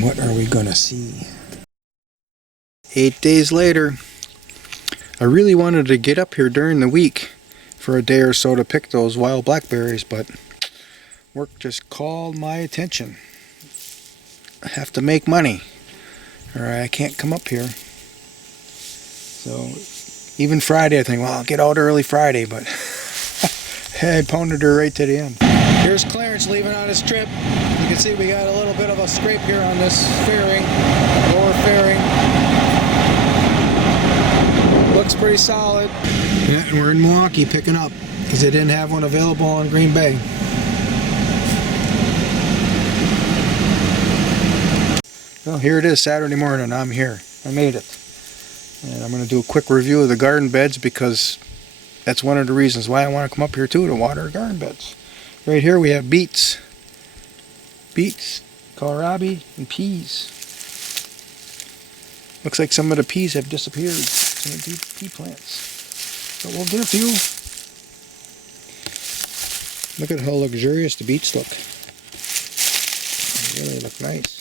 What are we gonna see? 8 days later. I really wanted to get up here during the week for a day or so to pick those wild blackberries, but work just called my attention. I have to make money or I can't come up here. So even Friday I think, well, I'll get out early Friday, but I pounded her right to the end. Here's Clarence leaving on his trip. You can see we got a little bit of a scrape here on this fairing, lower fairing. Looks pretty solid. Yeah, and we're in Milwaukee picking up because they didn't have one available in Green Bay. Well, here it is Saturday morning. I'm here. I made it. And I'm going to do a quick review of the garden beds because that's one of the reasons why I want to come up here too, to water garden beds. Right here we have beets, kohlrabi, and peas. Looks like some of the peas have disappeared. Some of the pea plants. But we'll get a few. Look at how luxurious the beets look. They really look nice.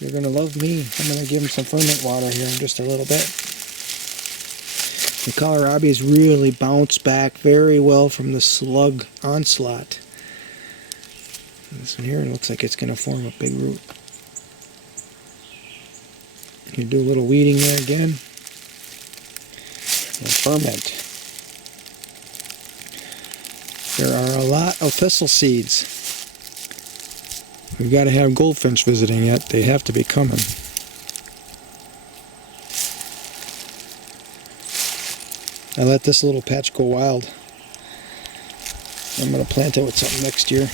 You're going to love me. I'm going to give them some ferment water here in just a little bit. The kohlrabi has really bounced back very well from the slug onslaught. This one here looks like it's going to form a big root. You do a little weeding there again. And ferment. There are a lot of thistle seeds. We've got to have goldfinch visiting yet. They have to be coming. I let this little patch go wild. I'm going to plant it with something next year.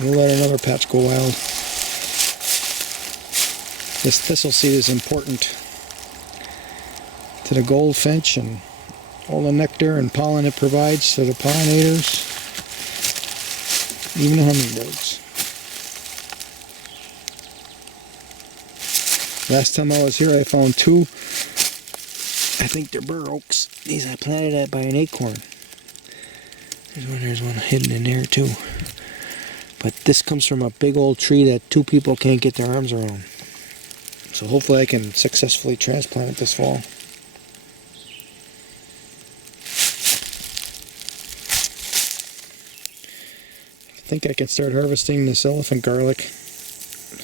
We'll let another patch go wild. This thistle seed is important to the goldfinch and all the nectar and pollen it provides to the pollinators, even the hummingbirds. Last time I was here I found two, I think they're bur oaks. These I planted by an acorn. There's one hidden in there too. But this comes from a big old tree that two people can't get their arms around. So hopefully I can successfully transplant it this fall. I think I can start harvesting this elephant garlic.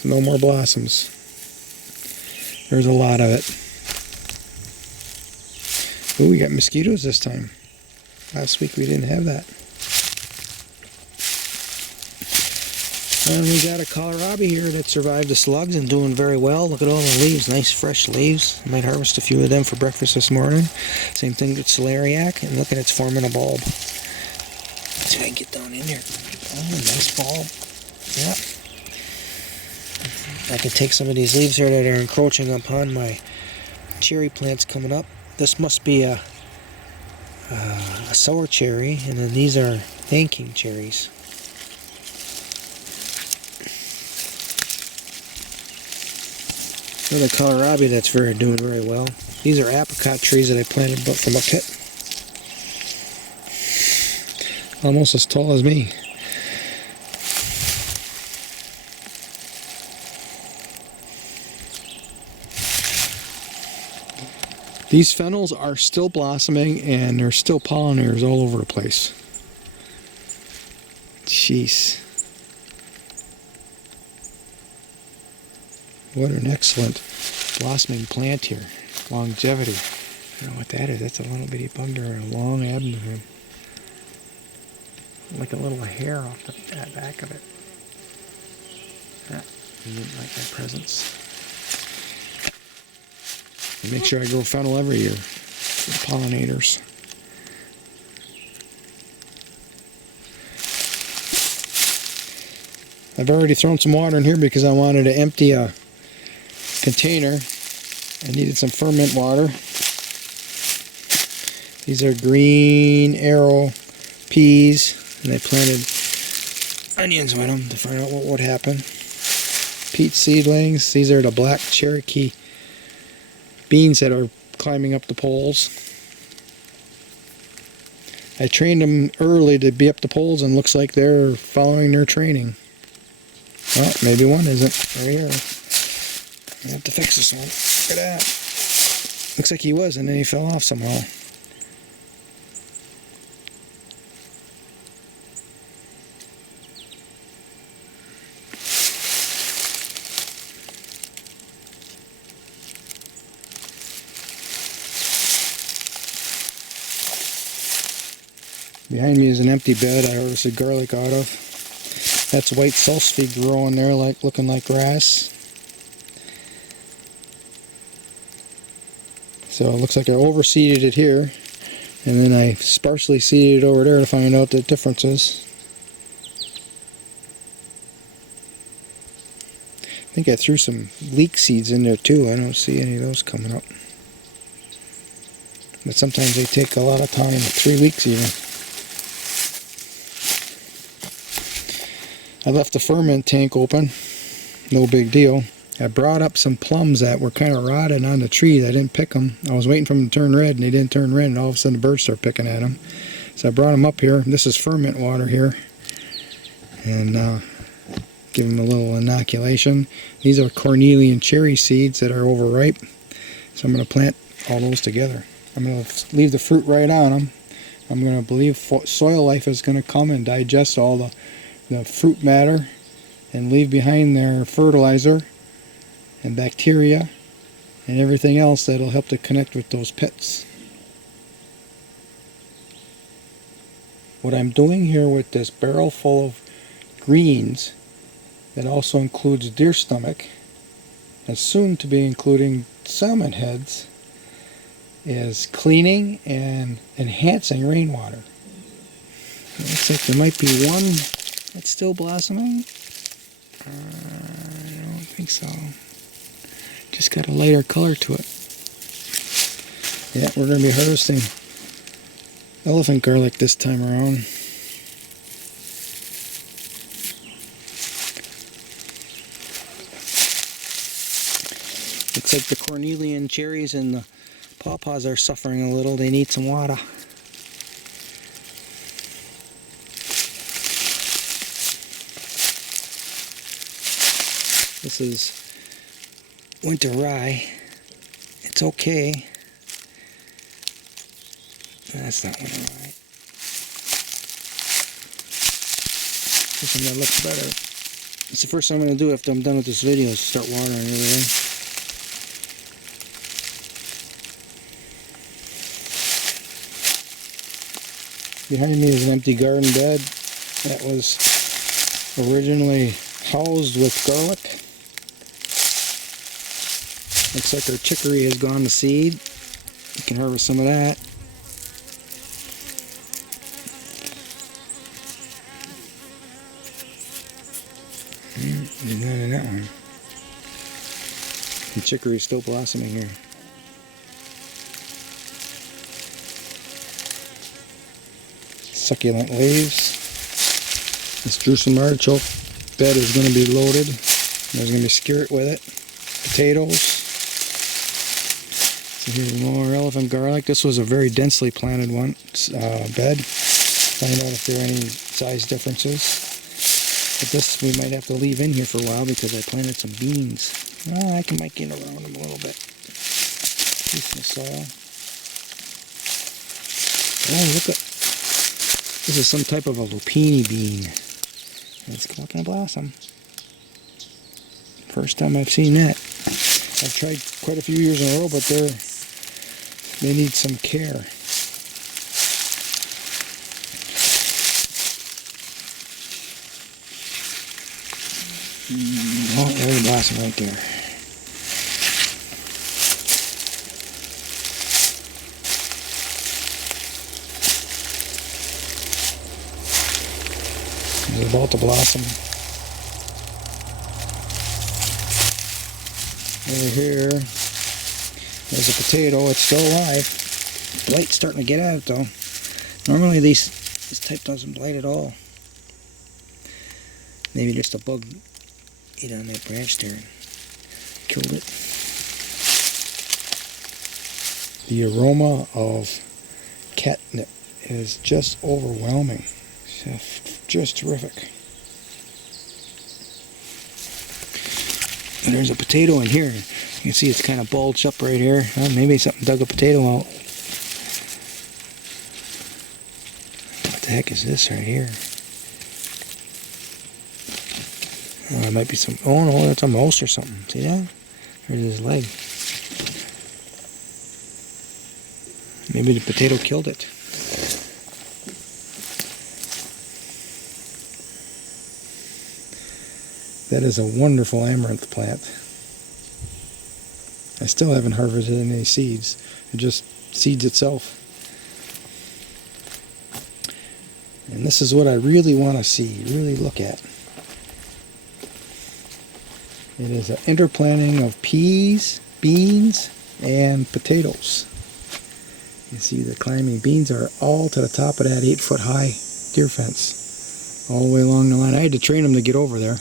No more blossoms. There's a lot of it. Ooh, we got mosquitoes this time. Last week we didn't have that. And we got a kohlrabi here that survived the slugs and doing very well. Look at all the leaves, nice fresh leaves. I might harvest a few of them for breakfast this morning. Same thing with celeriac, and look at it's forming a bulb. Let's see if I can get down in there. Oh, nice bulb. Yep. I can take some of these leaves here that are encroaching upon my cherry plants coming up. This must be a sour cherry, and then these are Nanking cherries. Another kohlrabi that's doing very well. These are apricot trees that I planted from a pit. Almost as tall as me. These fennels are still blossoming and there's still pollinators all over the place. Jeez. What an excellent blossoming plant here. Longevity. I don't know what that is. That's a little bitty bug or a long abdomen. Like a little hair off the back of it. You didn't like that presence. I make sure I grow fennel every year for pollinators. I've already thrown some water in here because I wanted to empty a container. I needed some ferment water. These are green arrow peas, and I planted onions with them to find out what would happen. Peat seedlings. These are the black Cherokee beans that are climbing up the poles. I trained them early to be up the poles, and looks like they're following their training. Well, maybe one isn't. Right here. I have to fix this one. Look at that. Looks like he was, and then he fell off somehow. Behind me is an empty bed I harvested garlic out of. That's white salsify growing there, like looking like grass. So it looks like I overseeded it here, and then I sparsely seeded it over there to find out the differences. I think I threw some leek seeds in there too. I don't see any of those coming up. But sometimes they take a lot of time, 3 weeks even. I left the ferment tank open, no big deal. I brought up some plums that were kind of rotted on the tree. I didn't pick them. I was waiting for them to turn red, and they didn't turn red, and all of a sudden the birds started picking at them. So I brought them up here. This is ferment water here, and give them a little inoculation. These are cornelian cherry seeds that are overripe, so I'm going to plant all those together. I'm going to leave the fruit right on them. I'm going to believe soil life is going to come and digest all the fruit matter and leave behind their fertilizer and bacteria and everything else that'll help to connect with those pits. What I'm doing here with this barrel full of greens that also includes deer stomach and soon to be including salmon heads is cleaning and enhancing rainwater. It looks like there might be one that's still blossoming. I don't think so. Just got a lighter color to it. Yeah, we're going to be harvesting elephant garlic this time around. Looks like the cornelian cherries and the pawpaws are suffering a little. They need some water. This is winter rye. It's okay. That's not winter rye. This one that looks better. It's the first thing I'm going to do after I'm done with this video is start watering everything. Behind me is an empty garden bed that was originally housed with garlic. Looks like our chicory has gone to seed. You can harvest some of that. There's none in that one. The chicory is still blossoming here. Succulent leaves. This Jerusalem artichoke bed is going to be loaded. There's going to be skirt with it. Potatoes. So here's more elephant garlic. This was a very densely planted one bed. Find out if there are any size differences. But this we might have to leave in here for a while because I planted some beans. I might get around them a little bit. Piece of soil. Oh, look at this is some type of a lupini bean. It's going to blossom. First time I've seen that. I've tried quite a few years in a row, but they need some care. Oh, there's a blossom right there. It's about to blossom. Over here, there's a potato. It's still alive. Blight's starting to get at it though. Normally this type doesn't blight at all. Maybe just a bug ate on that branch there and killed it. The aroma of catnip is just overwhelming. Just terrific. There's a potato in here. You can see it's kind of bulged up right here. Maybe something dug a potato out. What the heck is this right here? Oh, it might be some... Oh no, that's a mouse or something. See that? There's his leg. Maybe the potato killed it. That is a wonderful amaranth plant. I still haven't harvested any seeds. It just seeds itself. And this is what I really want to see, really look at. It is an interplanting of peas, beans, and potatoes. You see the climbing beans are all to the top of that 8-foot high deer fence. All the way along the line. I had to train them to get over there.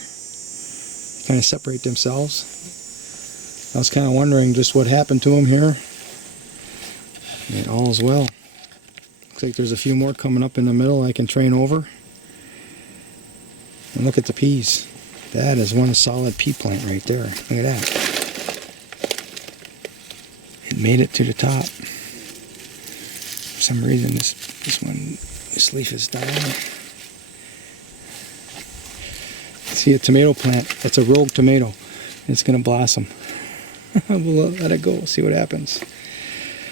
Kind of separate themselves. I was kind of wondering just what happened to them here. And all is well. Looks like there's a few more coming up in the middle I can train over. And look at the peas. That is one solid pea plant right there. Look at that. It made it to the top. For some reason this leaf is down. See a tomato plant. That's a rogue tomato. It's going to blossom. We'll let it go. See what happens.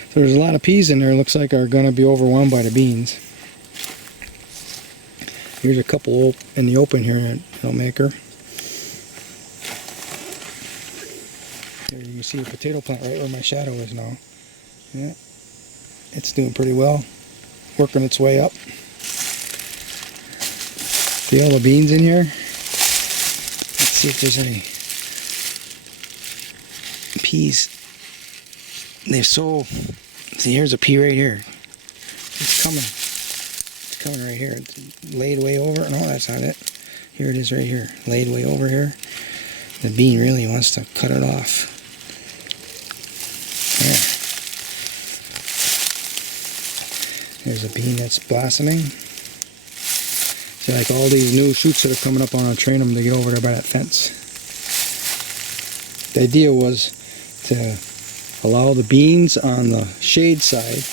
So there's a lot of peas in there. Looks like are going to be overwhelmed by the beans. Here's a couple in the open here at Hillmaker. There you can see a potato plant right where my shadow is now. Yeah, it's doing pretty well. Working its way up. See all the beans in here? Let's see if there's any peas. They're so... See, here's a pea right here. It's coming. It's coming right here. It's laid way over. No, that's not it. Here it is right here. Laid way over here. The bean really wants to cut it off. There. There's a bean that's blossoming. See, like all these new shoots that are coming up, I want to train them to get over there by that fence. The idea was to allow the beans on the shade side,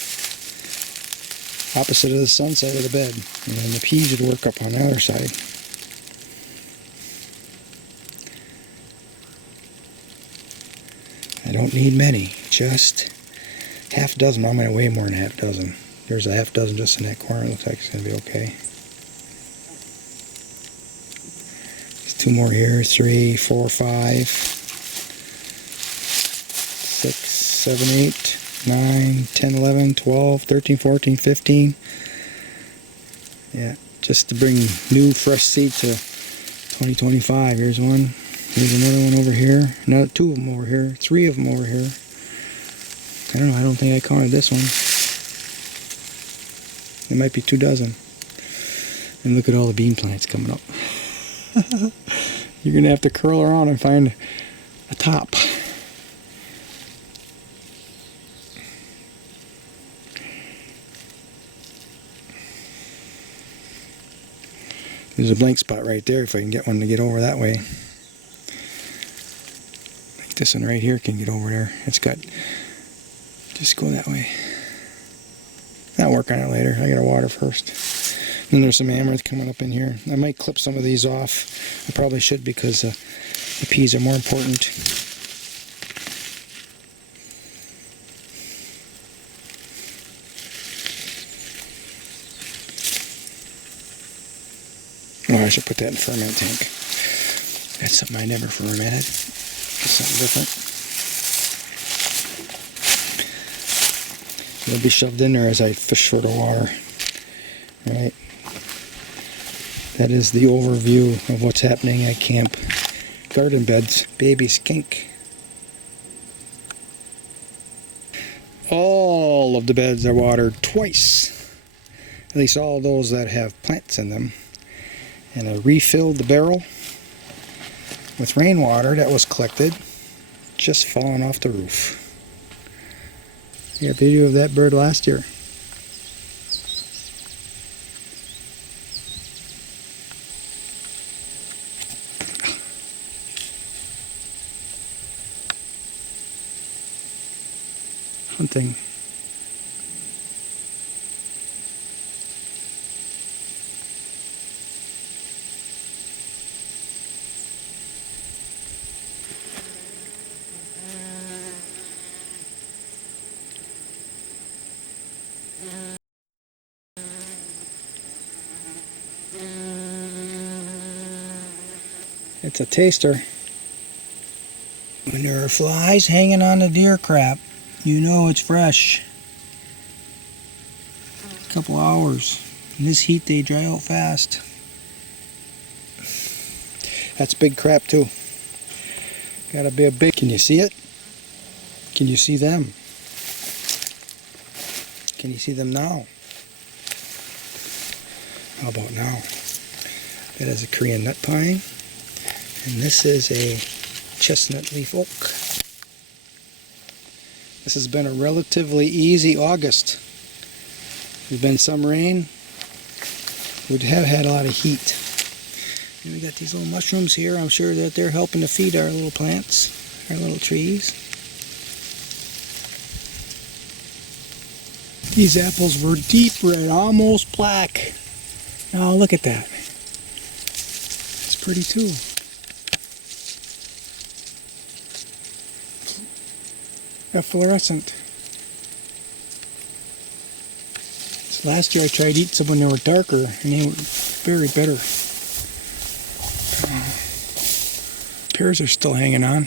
opposite of the sun side of the bed, and then the peas would work up on the other side. I don't need many, just half a dozen. I'm going to weigh more than a half dozen. There's a half dozen just in that corner. It looks like it's going to be okay. There's two more here. 3, 4, 5, 6, 7, 8, 9, 10, 11, 12, 13, 14, 15. Yeah, just to bring new fresh seed to 2025. Here's one. Here's another one over here. Another 2 of them over here. 3 of them over here. I don't know. I don't think I counted this one. It might be 2 dozen. And look at all the bean plants coming up. You're going to have to curl around and find a top. There's a blank spot right there if I can get one to get over that way. Like this one right here can get over there. It's got... Just go that way. I'll work on it later. I gotta water first. Then there's some amaranth coming up in here. I might clip some of these off. I probably should because the peas are more important. Oh, I should put that in the ferment tank. That's something I never fermented. It's something different. It'll be shoved in there as I fish for the water. Right. That is the overview of what's happening at Camp Garden Beds. Baby skink. All of the beds are watered twice. At least all those that have plants in them. And I refilled the barrel with rainwater that was collected just falling off the roof. I got a video of that bird last year. hunting. It's a taster. When there are flies hanging on the deer crap, you know it's fresh. A couple hours. In this heat they dry out fast. That's big crap too. Gotta be a big. Can you see it? Can you see them? Can you see them now? How about now? That is a Korean nut pine. And this is a chestnut leaf oak. This has been a relatively easy August. There's been some rain. We have had a lot of heat. And we got these little mushrooms here. I'm sure that they're helping to feed our little plants, our little trees. These apples were deep red, almost black. Now look at that. It's pretty too. Fluorescent. So last year I tried to eat some when they were darker and they were very bitter. Pears are still hanging on.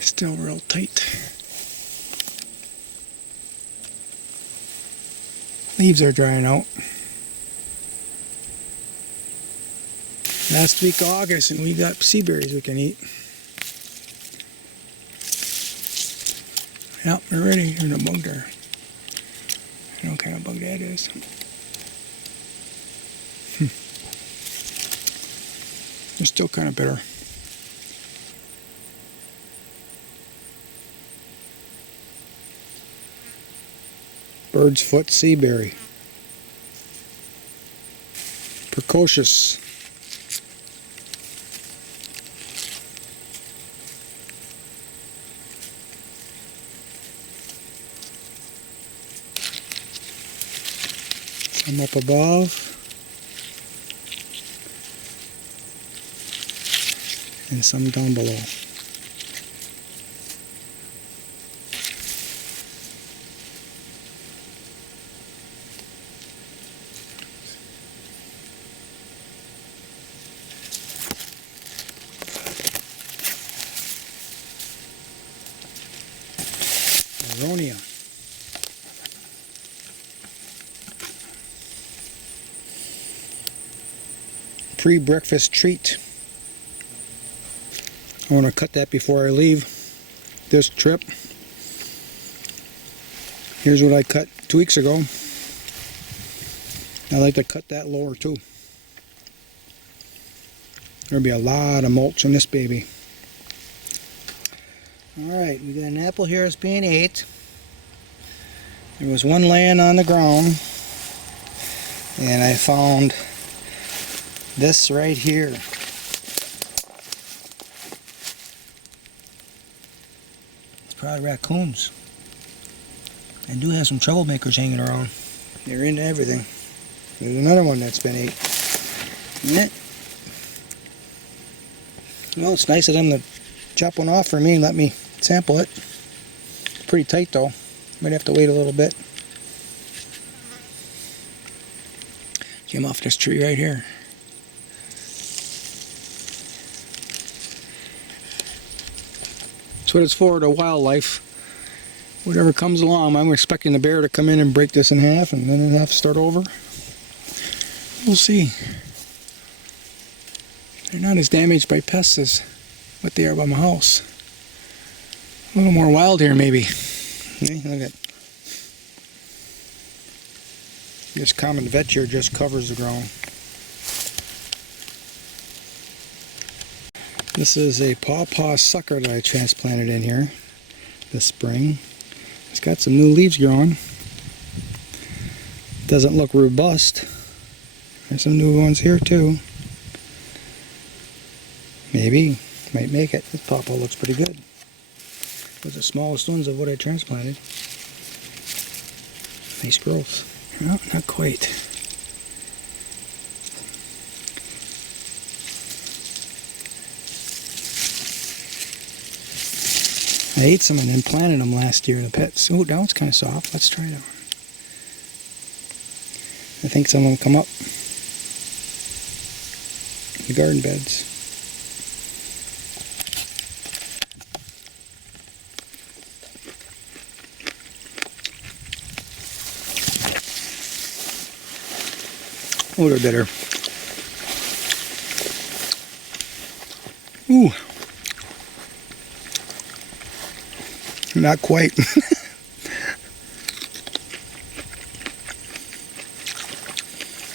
Still real tight. Leaves are drying out. Last week of August and we got sea berries we can eat. Yep, we're ready. There's a bug there. I don't know what kind of bug that is. They're still kind of bitter. Bird's foot sea berry. Precocious. Some up above. And some down below. Aronia. Pre-breakfast treat. I want to cut that before I leave this trip. Here's what I cut 2 weeks ago. I like to cut that lower too. There'll be a lot of mulch on this baby. Alright, we got an apple here that's being ate. There was one laying on the ground. And I found this right here. It's probably raccoons. I do have some troublemakers hanging around. They're into everything. There's another one that's been ate. Isn't it? Well, it's nice of them to chop one off for me and let me sample it. It's pretty tight though. Might have to wait a little bit. Came off this tree right here. That's what it's for, to wildlife. Whatever comes along. I'm expecting the bear to come in and break this in half and then it'll have to start over. We'll see. They're not as damaged by pests as what they are by my house. A little more wild here maybe. Okay, look at this common vetch just covers the ground. This is a pawpaw sucker that I transplanted in here this spring. It's got some new leaves growing. Doesn't look robust. There's some new ones here too. Maybe. Might make it. This pawpaw looks pretty good. It was the smallest ones of what I transplanted. Nice growth. No, not quite. I ate some and then planted them last year in the pits. Oh, now it's kind of soft. Let's try it on. I think some of them come up. The garden beds. Oh, they're bitter. Ooh. Not quite.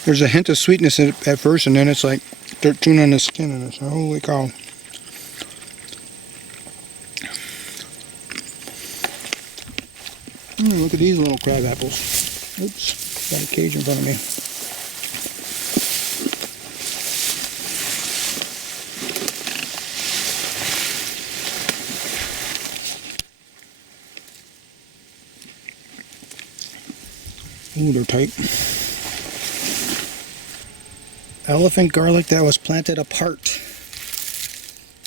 There's a hint of sweetness at first, and then it's like they're chewing on the skin, and it's holy cow. Look at these little crab apples. Oops, got a cage in front of me. Ooh, they're tight. Elephant garlic that was planted apart.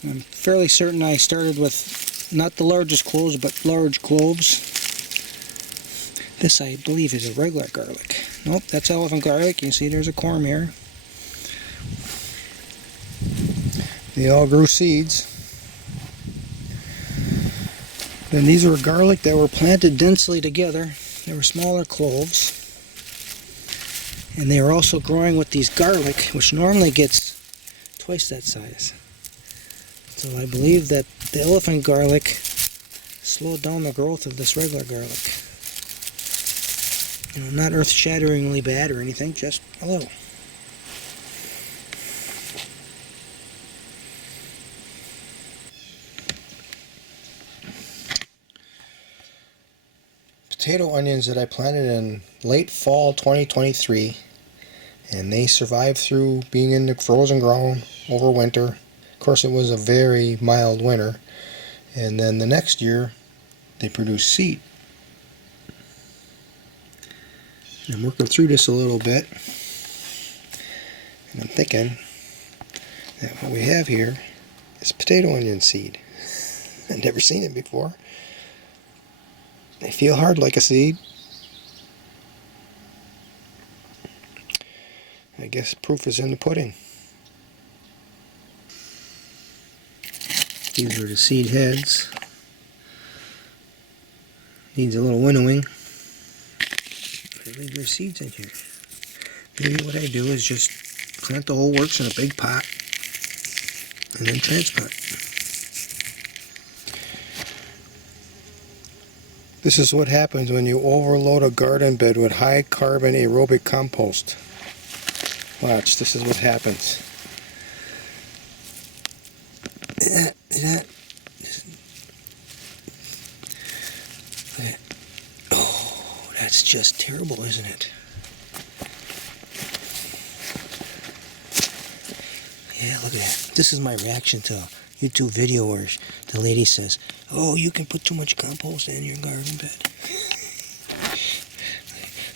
I'm fairly certain I started with not the largest cloves, but large cloves. This, I believe, is a regular garlic. Nope, that's elephant garlic. You see there's a corm here. They all grew seeds. Then these were garlic that were planted densely together. They were smaller cloves. And they were also growing with these garlic, which normally gets twice that size. So I believe that the elephant garlic slowed down the growth of this regular garlic. You know, not earth-shatteringly bad or anything, just a little. Potato onions that I planted in late fall 2023, and they survived through being in the frozen ground over winter. Of course, it was a very mild winter, and then the next year they produced seed. And I'm working through this a little bit, and I'm thinking that what we have here is potato onion seed. I've never seen it before. They feel hard like a seed. I guess proof is in the pudding. These are the seed heads. Needs a little winnowing. But I leave their seeds in here. Maybe what I do is just plant the whole works in a big pot and then transplant. This is what happens when you overload a garden bed with high carbon aerobic compost. Watch, this is what happens. Oh, that's just terrible, isn't it? Yeah, look at that. This is my reaction to a YouTube video where the lady says, "Oh, you can put too much compost in your garden bed."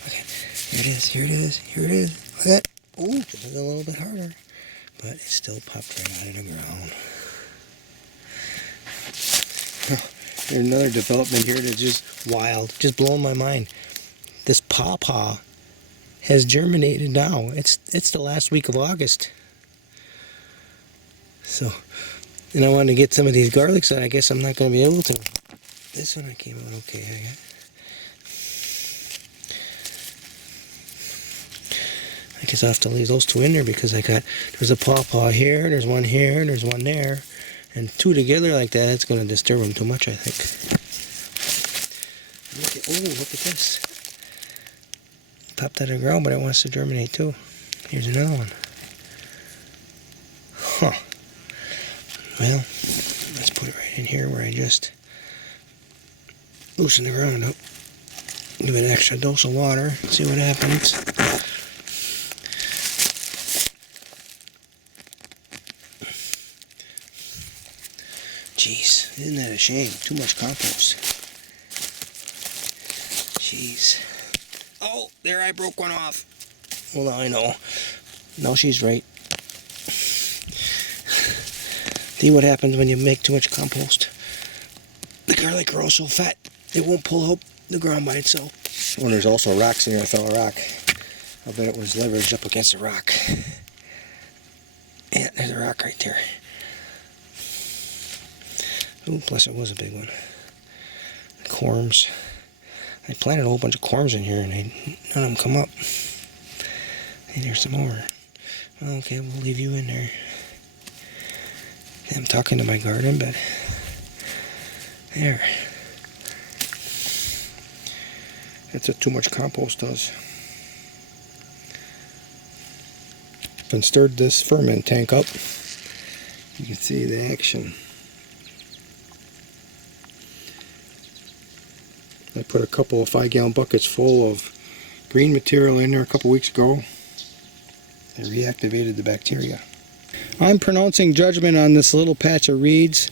Okay, here it is, here it is, here it is. Look at that. Oh, this is a little bit harder, but it still popped right out of the ground. There's another development here that's just wild, just blowing my mind. This pawpaw has germinated now. It's the last week of August. So, and I wanted to get some of these garlics out. I guess I'm not going to be able to. This one I came out okay, I guess. I guess I'll have to leave those two in there because there's a pawpaw here, there's one here, there's one there. And two together like that, it's going to disturb them too much, I think. Look at this. Popped out of the ground, but it wants to germinate too. Here's another one. Huh. Well, let's put it right in here where I just loosen the ground up. Give it an extra dose of water. See what happens. Jeez, isn't that a shame? Too much compost. Jeez. Oh, there I broke one off. Well, now I know. No, she's right. See what happens when you make too much compost. The garlic grows so fat, it won't pull up the ground by itself. Well, there's also rocks in here. I fell a rock. I bet it was leveraged up against a rock. Yeah, there's a rock right there. Ooh, plus it was a big one. Corms. I planted a whole bunch of corms in here and none of them come up. Hey, there's some more. Okay, we'll leave you in there. I'm talking to my garden, but there. That's what too much compost does. And stirred this ferment tank up. You can see the action. I put a couple of 5-gallon buckets full of green material in there a couple weeks ago. It reactivated the bacteria. I'm pronouncing judgment on this little patch of reeds.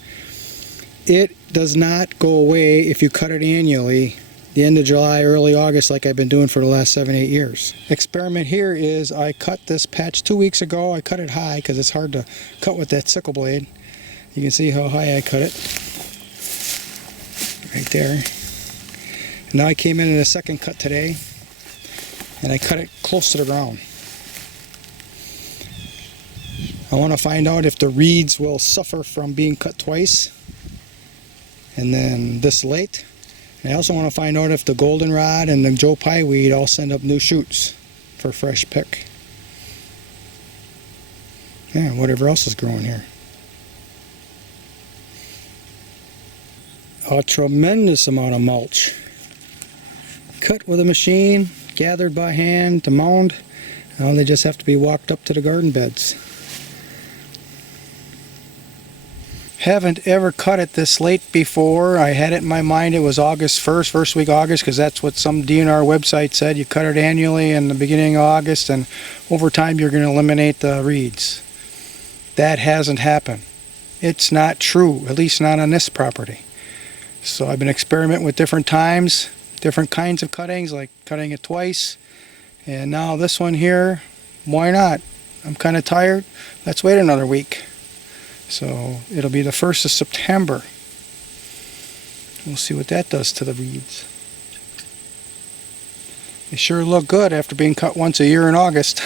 It does not go away if you cut it annually, the end of July, early August, like I've been doing for the last 7-8 years. Experiment here is I cut this patch 2 weeks ago. I cut it high because it's hard to cut with that sickle blade. You can see how high I cut it. Right there. Now I came in a second cut today and I cut it close to the ground. I want to find out if the reeds will suffer from being cut twice and then this late. And I also want to find out if the goldenrod and the Joe Pye weed all send up new shoots for fresh pick. Yeah, whatever else is growing here. A tremendous amount of mulch. Cut with a machine, gathered by hand to mound. Now they just have to be walked up to the garden beds. Haven't ever cut it this late before. I had it in my mind it was August 1st, first week of August, because that's what some DNR website said. You cut it annually in the beginning of August, and over time you're going to eliminate the reeds. That hasn't happened. It's not true, at least not on this property. So I've been experimenting with different times, different kinds of cuttings, like cutting it twice. And now this one here, why not? I'm kind of tired. Let's wait another week. So it'll be the 1st of September. We'll see what that does to the reeds. They sure look good after being cut once a year in August.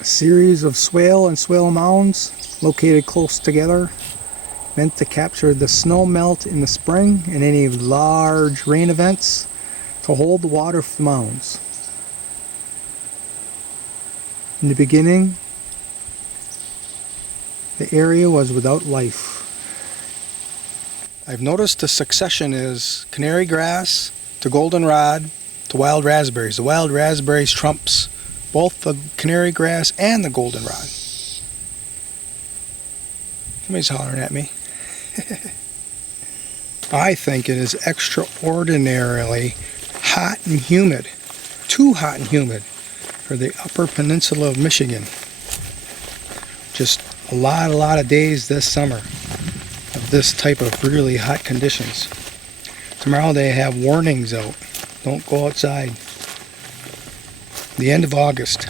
A series of swale and swale mounds located close together, meant to capture the snow melt in the spring and any large rain events to hold the water for mounds. In the beginning, the area was without life. I've noticed the succession is canary grass to goldenrod to wild raspberries. The wild raspberries trumps both the canary grass and the goldenrod. Somebody's hollering at me. I think it is extraordinarily hot and humid. Too hot and humid for the upper peninsula of Michigan. Just a lot of days this summer of this type of really hot conditions. Tomorrow they have warnings out. Don't go outside. The end of August.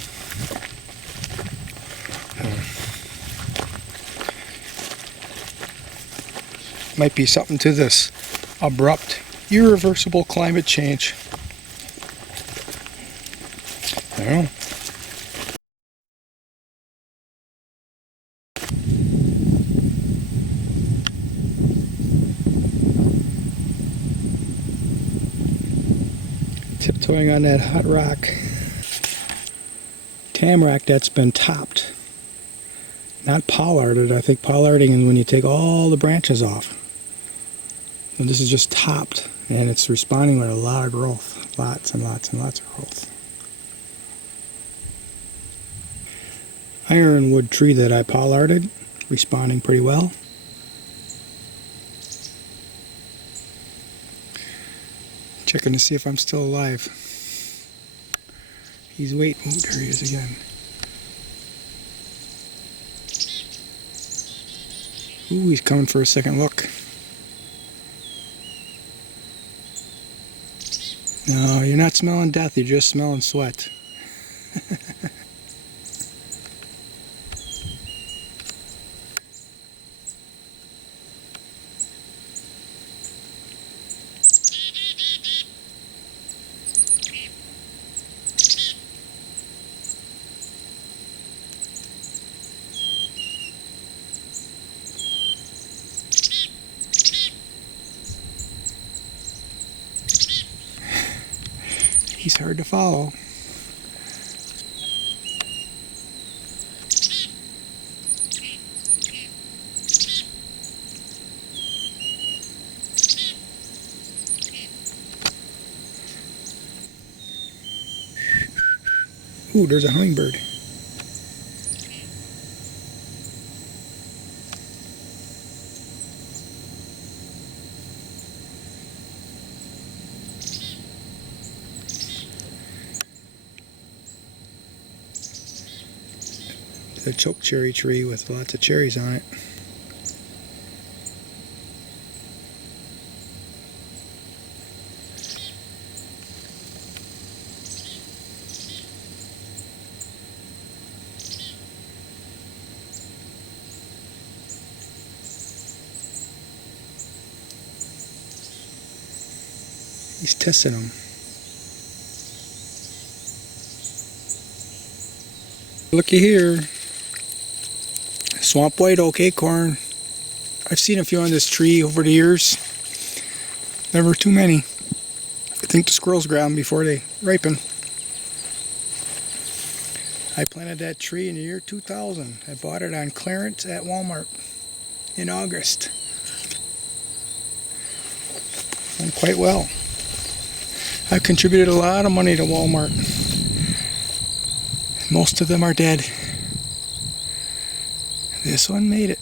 Might be something to this abrupt, irreversible climate change. I don't know. Tiptoeing on that hot rock. Tamarack that's been topped. Not pollarded. I think pollarding is when you take all the branches off. And this is just topped, and it's responding with a lot of growth. Lots and lots and lots of growth. ironwood tree that I pollarded, responding pretty well. Checking to see if I'm still alive. He's waiting. Oh, there he is again. Ooh, he's coming for a second look. No, you're not smelling death, you're just smelling sweat. He's hard to follow. Ooh, there's a hummingbird. A chokecherry tree with lots of cherries on it. He's testing them. Looky here. Swamp white oak acorn. I've seen a few on this tree over the years. Never too many. I think the squirrels grab them before they ripen. I planted that tree in the year 2000. I bought it on clearance at Walmart in August. Went quite well. I've contributed a lot of money to Walmart. Most of them are dead. This one made it.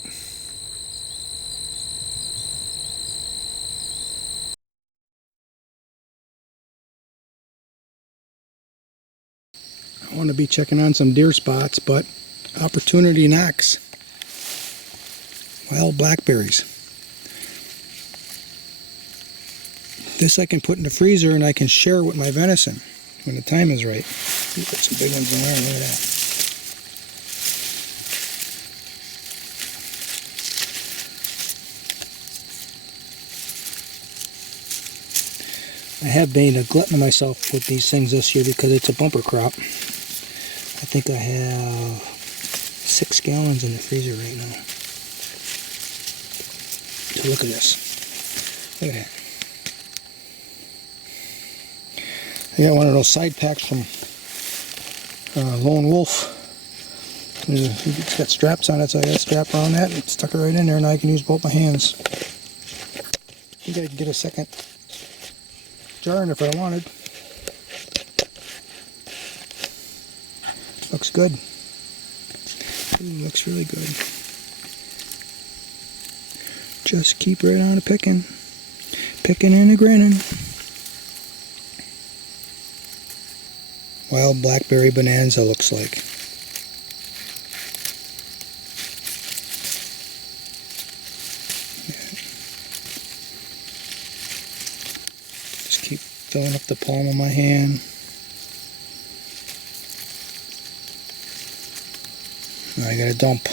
I want to be checking on some deer spots, but opportunity knocks. Wild blackberries. This I can put in the freezer and I can share with my venison when the time is right. Ooh, got some big ones in there, look at that. I have made a glutton of myself with these things this year because it's a bumper crop. I think I have 6 gallons in the freezer right now. So look at this. Look at that. I got one of those side packs from Lone Wolf. It's got straps on it, so I got a strap around that and stuck it right in there, and I can use both my hands. I think I can get a second jar in if I wanted. Looks good. Ooh, looks really good. Just keep right on picking. Picking and a grinning. Wild blackberry bonanza looks like. Just keep filling up the palm of my hand. Now I got a dump.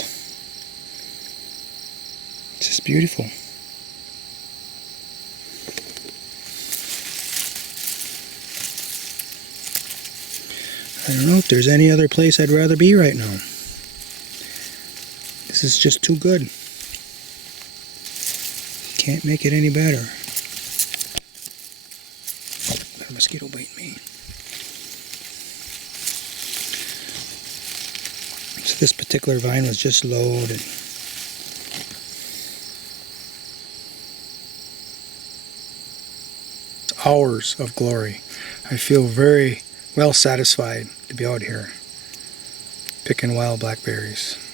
It's just beautiful. I don't know if there's any other place I'd rather be right now. This is just too good. Can't make it any better. Got a mosquito biting me. So this particular vine was just loaded. Hours of glory. I feel very well satisfied to be out here. picking wild blackberries.